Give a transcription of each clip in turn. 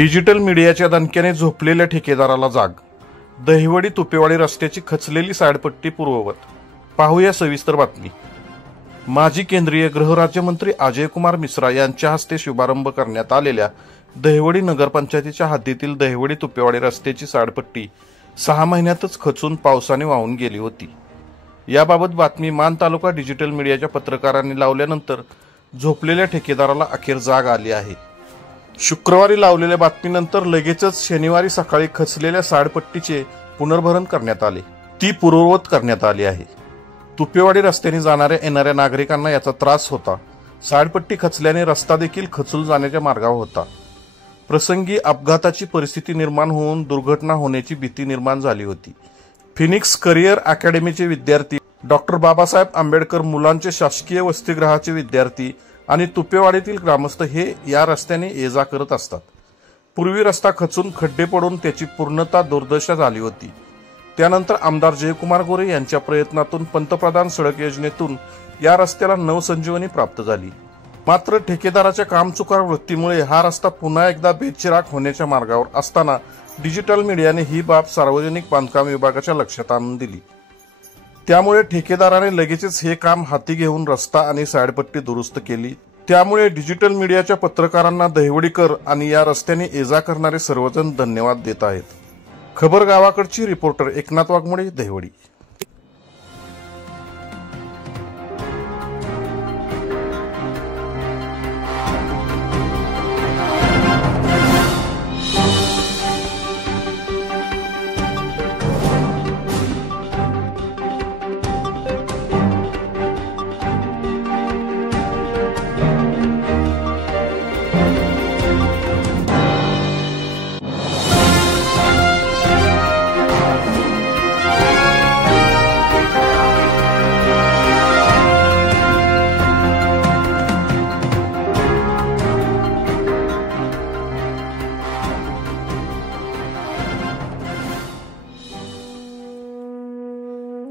Digital मीडियाच्या दणक्याने झोपलेल्या ठेकेदाराला जाग. दहिवडी तुपेवाडी रस्त्याची खचलेली साडपट्टी पूर्ववत. पाहूया सविस्तर बातमी. माजी केंद्रीय गृहराज्यमंत्री अजयकुमार मिश्रा यांच्या हस्ते शुभारंभ करण्यात आलेल्या दहिवडी नगरपंचायतीच्या हद्दीतील दहिवडी तुपेवाडी रस्त्याची साडपट्टी 6 महिन्यातच खचून पावसाने वाहून गेली होती. याबाबत बातमी मान तालुका डिजिटल मीडियाच्या पत्रकारांनी लावल्यानंतर झोपलेल्या ठेकेदाराला अखेर जाग आली आहे. शुक्रवारी लावलेल्या बातमीनंतर लगेचच शनिवारी सकाळी खचलेल्या साडपट्टीचे पुनर्भरण करण्यात आले. ती पूर्ववत करण्यात आली आहे. तुपेवाडी रस्त्याने जाणाऱ्या येणाऱ्या नागरिकांना याचा त्रास होता. साडपट्टी खचल्याने रस्ता देखील खचून जाण्याच्या मार्गावर होता. प्रसंगी अपघाताची परिस्थिती निर्माण होऊन दुर्घटना होण्याची भीती निर्माण झाली होती. फिनिक्स करिअर अकॅडमीचे विद्यार्थी, डॉक्टर बाबासाहेब आंबेडकर मुलांचे शासकीय वसतिगृहाचे विद्यार्थी आणि तुपेवाडीतील ग्रामस्थ हे या रस्त्याने ये जा करत असतात. पूर्वी रस्ता खचून खड्डे पडून त्याची पूर्णतः दुर्दशा झाली होती. त्यानंतर आमदार जयकुमार गोरे यांच्या प्रयत्नातून पंतप्रधान सडक योजनेतून या रस्त्याला नवसंजीवनी प्राप्त झाली. मात्र ठेकेदाराच्या कामचुकार वृत्तीमुळे हा रस्ता पुन्हा एकदा बेचिराख होण्याच्या मार्गावर असताना डिजिटल मीडियाने ही बाब सार्वजनिक बांधकाम विभागाच्या लक्षात आणून दिली. त्यामुळे ठेकेदाराने लगेचच हे काम हाती घेऊन रस्ता आणि साडपट्टी दुरुस्त केली. त्यामुळे डिजिटल मीडियाच्या पत्रकारांना दहिवडीकर आणि या रस्त्याने ये जा करणारे सर्वजण धन्यवाद देत आहेत. खबर गावाकडची रिपोर्टर एकनाथ वाघमोडे, दहिवडी.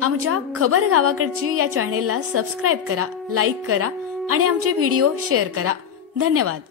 आमच्या खबर गावाकडची या चॅनेलला सबस्क्राईब करा, लाईक करा आणि आमचे व्हिडिओ शेअर करा. धन्यवाद.